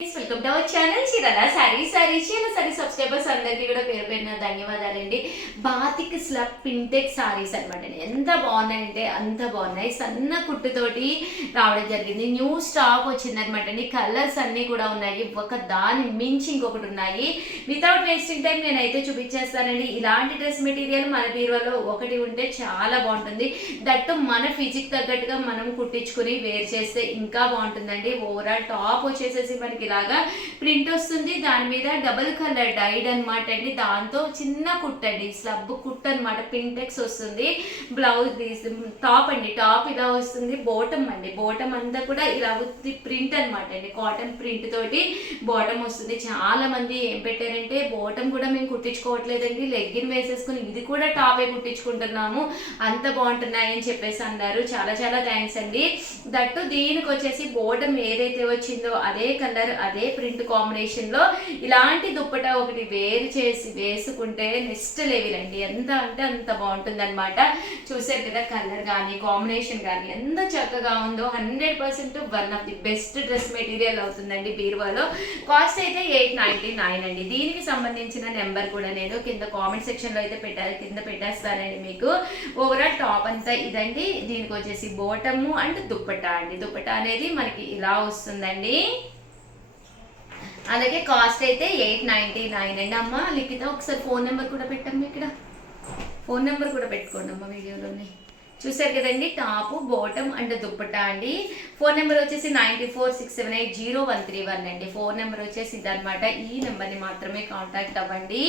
Welcome to our channel Chirala sari subscribers అందరికీ కూడా పేరు పేరున ధన్యవాదాలండి. బాతిక్ స్లబ్ పింటెక్ సారీస్ అనమాట. ఎంత బాగున్నాయంటే అంత బాగున్నాయి. సన్న కుట్టుతోటి రావడం జరిగింది. న్యూ స్టాక్ వచ్చిందనమాట అండి. కలర్స్ అన్నీ కూడా ఉన్నాయి. ఒక దాని మించి ఇంకొకటి ఉన్నాయి. వితౌట్ వేస్టింగ్ టైం నేనైతే చూపించేస్తానండి. ఇలాంటి డ్రెస్ మెటీరియల్ మన బీరువాలో ఒకటి ఉంటే చాలా బాగుంటుంది. దట్టు మన ఫిజిక్ తగ్గట్టుగా మనం కుట్టించుకుని వేర్ చేస్తే ఇంకా బాగుంటుందండి. ఓవరాల్ టాప్ వచ్చేసేసి మనకి ఇలాగా ప్రింట్ వస్తుంది. దాని మీద డబుల్ కలర్ డైడ్ అనమాట అండి. దాంతో చిన్న కుట్టండి, స్లబ్ కుట్ అనమాట. పింటెక్స్ వస్తుంది. బ్లౌజ్ టాప్ అండి, టాప్ ఇలా వస్తుంది. బోటమ్ అండి, బోటమ్ అంతా కూడా ఇలా ప్రింట్ అనమాట అండి. కాటన్ ప్రింట్ తోటి బాటమ్ వస్తుంది. చాలా మంది ఏం పెట్టారంటే బోటమ్ కూడా మేము కుట్టించుకోవట్లేదండి, లెగ్గిన్ వేసేసుకుని ఇది కూడా టాపే కుట్టించుకుంటున్నాము, అంత బాగుంటున్నాయి అని చెప్పేసి అన్నారు. చాలా చాలా థ్యాంక్స్ అండి. దట్టు దీనికి వచ్చేసి బోటమ్ ఏదైతే వచ్చిందో అదే కలర్ అదే ప్రింట్ కాంబినేషన్ లో ఇలాంటి దుప్పట ఒకటి వేరు చేసి వేసుకుంటే నెక్స్ట్ లెవెల్ అండి. ఎంత అంటే అంత బాగుంటుంది అనమాట. చూసారు కదా, కలర్ కానీ కాంబినేషన్ కానీ ఎంత చక్కగా ఉందో. 100% one of the best dress material అవుతుందండి బీరువాలో. కాస్ట్ అయితే 899 అండి. దీనికి సంబంధించిన నెంబర్ కూడా నేను కింద కామెంట్ సెక్షన్ లో అయితే కింద పెట్టేస్తానండి మీకు. ఓవరాల్ టాప్ అంతా ఇదండి. దీనికి వచ్చేసి బోటము అండ్ దుప్పట అండి. దుప్పట అనేది మనకి ఇలా వస్తుందండి. అలాగే కాస్ట్ అయితే 899 అండి. అమ్మ లిఖిత ఒకసారి ఫోన్ నెంబర్ కూడా పెట్టమ్మా. ఇక్కడ ఫోన్ నెంబర్ కూడా పెట్టుకోండి అమ్మ వీడియోలోనే. చూసారు కదండి, టాప్ బాటమ్ అండ్ దుప్పటా అండి. ఫోన్ నెంబర్ వచ్చేసి 9467800131 అండి. ఫోన్ నెంబర్ వచ్చేసి ఇదనమాట. ఈ నెంబర్ని మాత్రమే కాంటాక్ట్ అవ్వండి.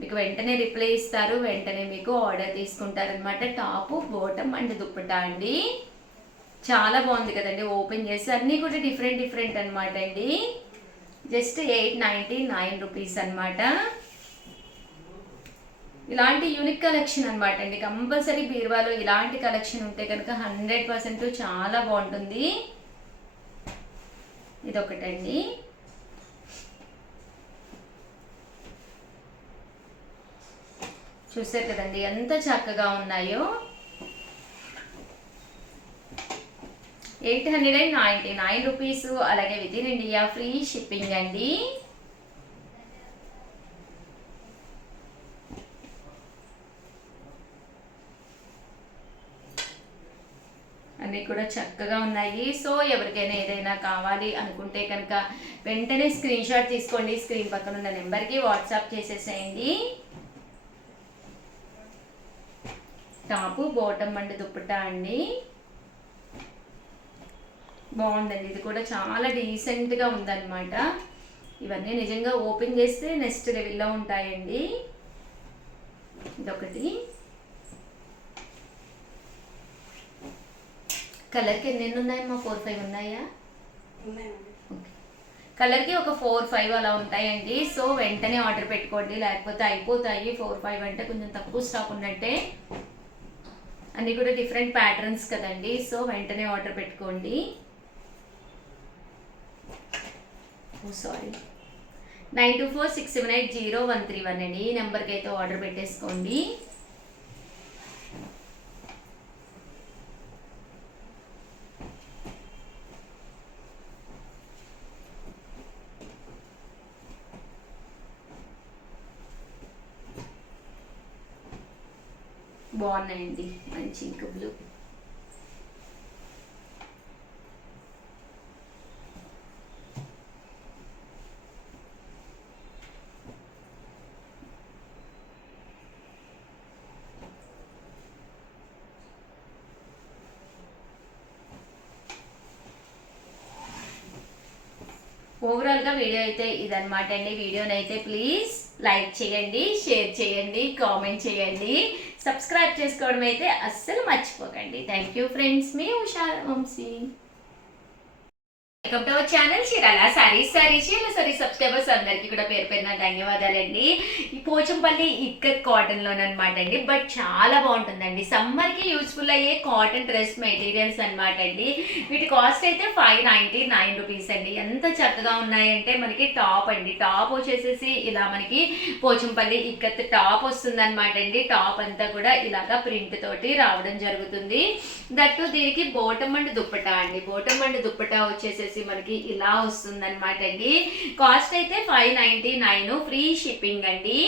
మీకు వెంటనే రిప్లై ఇస్తారు, వెంటనే మీకు ఆర్డర్ తీసుకుంటారనమాట. టాప్ బాటమ్ అండ్ దుప్పటా అండి. చాలా బాగుంది కదండి. ఓపెన్ చేసి అన్నీ కూడా డిఫరెంట్ అనమాట అండి. జస్ట్ 899 రూపీస్ అనమాట. ఇలాంటి యూనిక్ కలెక్షన్ అనమాట అండి. కంపల్సరీ బీరువాలో ఇలాంటి కలెక్షన్ ఉంటే కనుక 100% చాలా బాగుంటుంది. ఇదొకటండి. చూసారు కదండి ఎంత చక్కగా ఉన్నాయో. 899 రూపీస్. అలాగే with in India free shipping అండి. అన్నీ కూడా చక్కగా ఉన్నాయి. సో ఎవరికైనా ఏదైనా కావాలి అనుకుంటే కనుక వెంటనే స్క్రీన్ షాట్ తీసుకోండి. స్క్రీన్ పక్కన ఉన్న నెంబర్కి వాట్సాప్ చేసేసేయండి. టాపు బాటమ్ అండ్ దుప్పటా అండి. బాగుందండి. ఇది కూడా చాలా డీసెంట్గా ఉందన్నమాట. ఇవన్నీ నిజంగా ఓపెన్ చేస్తే నెక్స్ట్ లెవెల్లో ఉంటాయండి. ఇదొకటి. కలర్కి ఎన్ని ఉన్నాయమ్మా? 4-5 ఉన్నాయా? ఓకే. కలర్కి ఒక 4-5 అలా ఉంటాయండి. సో వెంటనే ఆర్డర్ పెట్టుకోండి, లేకపోతే అయిపోతాయి. 4-5 అంటే కొంచెం తక్కువ స్టాక్ ఉన్నట్టే. అన్నీ కూడా డిఫరెంట్ ప్యాటర్న్స్ కదండి. సో వెంటనే ఆర్డర్ పెట్టుకోండి. సారీ, 9246780131 అండి. ఈ నెంబర్కి అయితే ఆర్డర్ పెట్టేసుకోండి. బాగున్నాయండి, మంచి ఇంక బ్లూ. ఓవరాల్గా వీడియో అయితే ఇదనమాట అండి. వీడియోని అయితే ప్లీజ్ లైక్ చేయండి, షేర్ చేయండి, కామెంట్ చేయండి, సబ్స్క్రైబ్ చేసుకోవడం అయితే అస్సలు మర్చిపోకండి. Thank you friends. మీ Usha Vamsi. Welcome to our channel Chirala sari subscribers అందరికీ కూడా పేరు పేరున ధన్యవాదాలండి. ఈ పోచంపల్లి ఇక్కత్ కాటన్ లోనమాట అండి. బట్ చాలా బాగుంటుందండి. సమ్మర్ కి యూస్ఫుల్ అయ్యే కాటన్ డ్రెస్ మెటీరియల్స్ అనమాట అండి. వీటి కాస్ట్ అయితే 599 రూపీస్ అండి. ఎంత చక్కగా ఉన్నాయంటే మనకి టాప్ అండి. టాప్ వచ్చేసేసి ఇలా మనకి పోచంపల్లి ఇక్కత్ టాప్ వస్తుంది అనమాట అండి. టాప్ అంతా కూడా ఇలాగా ప్రింట్ తోటి రావడం జరుగుతుంది. దట్టు దీనికి బోటమ్ అండ్ దుప్పటా అండి. బోటమ్ అండ్ దుప్పటా వచ్చేసేసి మనకి ఇలా వస్తుంది అనమాట అండి. కాస్ట్ అయితే 599, ఫ్రీ షిప్పింగ్ అండి.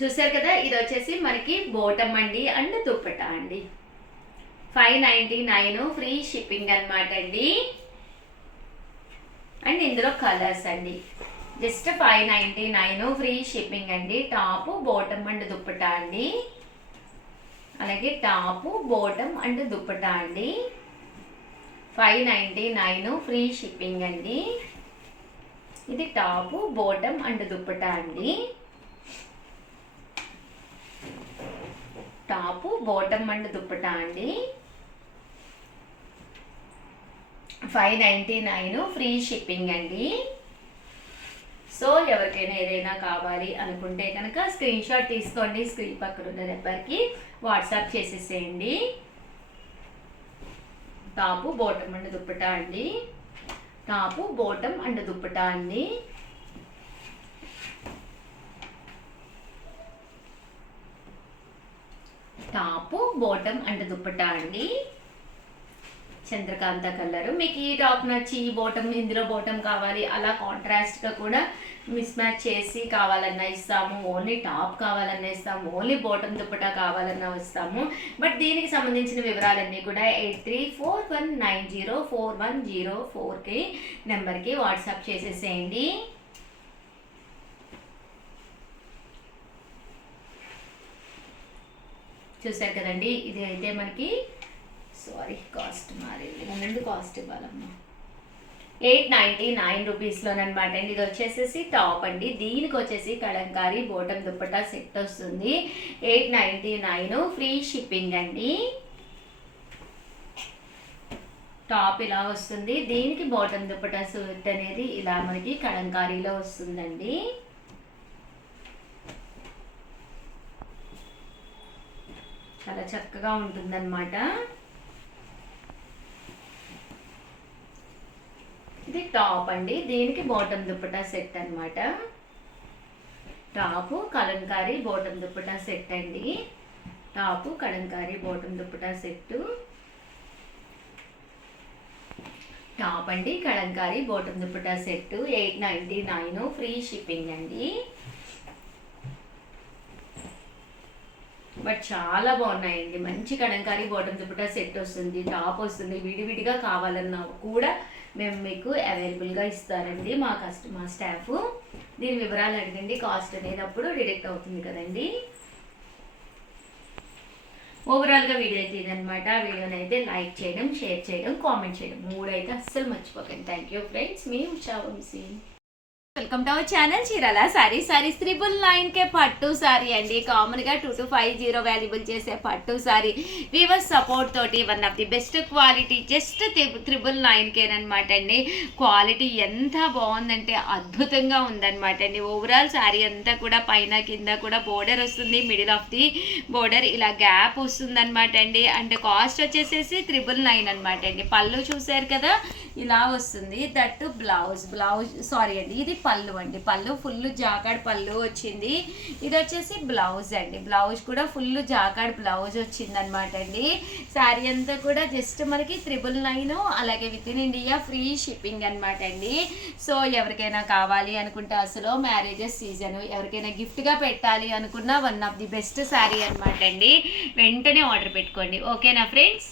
చూసారు కదా, ఇది వచ్చేసి మనకి బోటమ్ అండి అండ్ దుప్పటా అండి. 599 ఫ్రీ షిప్పింగ్ అనమాట అండి. అండ్ ఇందులో కలర్స్ అండి. జస్ట్ 599 ఫ్రీ షిప్పింగ్ అండి. టాప్ బాటమ్ అండ్ దుప్పటా అండి. అలాగే టాప్ బాటమ్ అండ్ దుప్పటా అండి. 599 ఫ్రీ షిప్పింగ్ అండి. ఇది టాప్ బాటమ్ అండ్ దుప్పటా అండి. టాప్ బాటమ్ అండ్ దుప్పటా అండి. 599 ఫ్రీ షిప్పింగ్ అండి. సో ఎవరికైనా ఏదైనా కావాలి అనుకుంటే కనుక స్క్రీన్ షాట్ తీసుకోండి, స్క్రీన్ పక్కన ఉన్న నెంబర్కి వాట్సాప్ చేసేసేయండి. టాపు బాటమ్ అండ్ దుప్పటా అండి. టాపు బాటమ్ అండ్ దుప్పటా అండి. టాపు బాటమ్ అండ్ దుప్పటా అండి. చంద్రకాంత కలర్. మీకు ఈ టాప్ నచ్చి ఈ బాటమ్ ఇందులో బాటమ్ కావాలి అలా కాంట్రాస్ట్గా కూడా మిస్ మ్యాచ్ చేసి కావాలన్నా ఇస్తాము. ఓన్లీ టాప్ కావాలన్నా ఇస్తాము. ఓన్లీ బాటమ్ దుప్పటా కావాలన్నా ఇస్తాము. బట్ దీనికి సంబంధించిన వివరాలన్నీ కూడా 8341904104కి నెంబర్కి వాట్సాప్ చేసేసేయండి. చూసారు కదండి, ఇది అయితే మనకి కాస్ట్ మారింది, ముందు కాస్ట్ ఇవ్వాలమ్మా. 899 రూపీస్లోనమాట అండి. ఇది వచ్చేసేసి టాప్ అండి. దీనికి వచ్చేసి కలంకారీ బాటమ్ దుప్పటా సెట్ వస్తుంది. 899 ఫ్రీ షిప్పింగ్ అండి. టాప్ ఇలా వస్తుంది. దీనికి బాటమ్ దుప్పటా సెట్ అనేది ఇలా మనకి కలంకారీలో వస్తుందండి. చాలా చక్కగా ఉంటుందన్నమాట. ఇది టాప్ అండి. దీనికి బాటమ్ దుప్పటా సెట్ అనమాట. Top Kalamkari bottom dupatta set అండి. Top Kalamkari bottom dupatta set. Top అండి Kalamkari bottom dupatta set 899 free shipping అండి. బట్ చాలా బాగున్నాయండి. మంచి కలంకారీ బాటమ్ దుప్పటా సెట్ వస్తుంది, టాప్ వస్తుంది. విడివిడిగా కావాలన్నా కూడా మేము మీకు అవైలబుల్గా ఇస్తారండి మా స్టాఫ్. దీని వివరాలు అడగండి. కాస్ట్ అనేది అప్పుడు డిడక్ట్ అవుతుంది కదండి. ఓవరాల్గా వీడియో అయితే ఇదనమాట. వీడియోని అయితే లైక్ చేయడం, షేర్ చేయడం, కామెంట్ చేయడం 3 అయితే అస్సలు మర్చిపోకండి. Thank you friends. మీ Usha Vamsi. Welcome to our channel Chirala sarees. 999కే పట్టు సారీ అండి. కామన్గా 2250 వాల్యుబుల్ చేసే పట్టు సారీ వీవర్స్ సపోర్ట్ తోటి one of the best quality. Just 999కే అనమాట అండి. క్వాలిటీ ఎంత బాగుందంటే అద్భుతంగా ఉందన్నమాట అండి. ఓవరాల్ సారీ అంతా కూడా పైన కింద కూడా బోర్డర్ వస్తుంది. మిడిల్ ఆఫ్ ది బోర్డర్ ఇలా గ్యాప్ వస్తుంది అనమాట అండి. అండ్ కాస్ట్ వచ్చేసేసి 999 అనమాట అండి. పళ్ళు చూసారు కదా ఇలా వస్తుంది. దట్టు బ్లౌజ్ సారీ అండి, ఇది పళ్ళు అండి. పళ్ళు ఫుల్ జాకాడ్ పళ్ళు వచ్చింది. ఇది వచ్చేసి బ్లౌజ్ అండి. బ్లౌజ్ కూడా ఫుల్ జాకాడ్ బ్లౌజ్ వచ్చింది అనమాట అండి. శారీ అంతా కూడా జస్ట్ మనకి 999, అలాగే with in India free shipping అనమాట అండి. సో ఎవరికైనా కావాలి అనుకుంటే అసలు మ్యారేజెస్ సీజన్ ఎవరికైనా గిఫ్ట్గా పెట్టాలి అనుకున్న one of the best sari అనమాట అండి. వెంటనే ఆర్డర్ పెట్టుకోండి. ఓకేనా ఫ్రెండ్స్?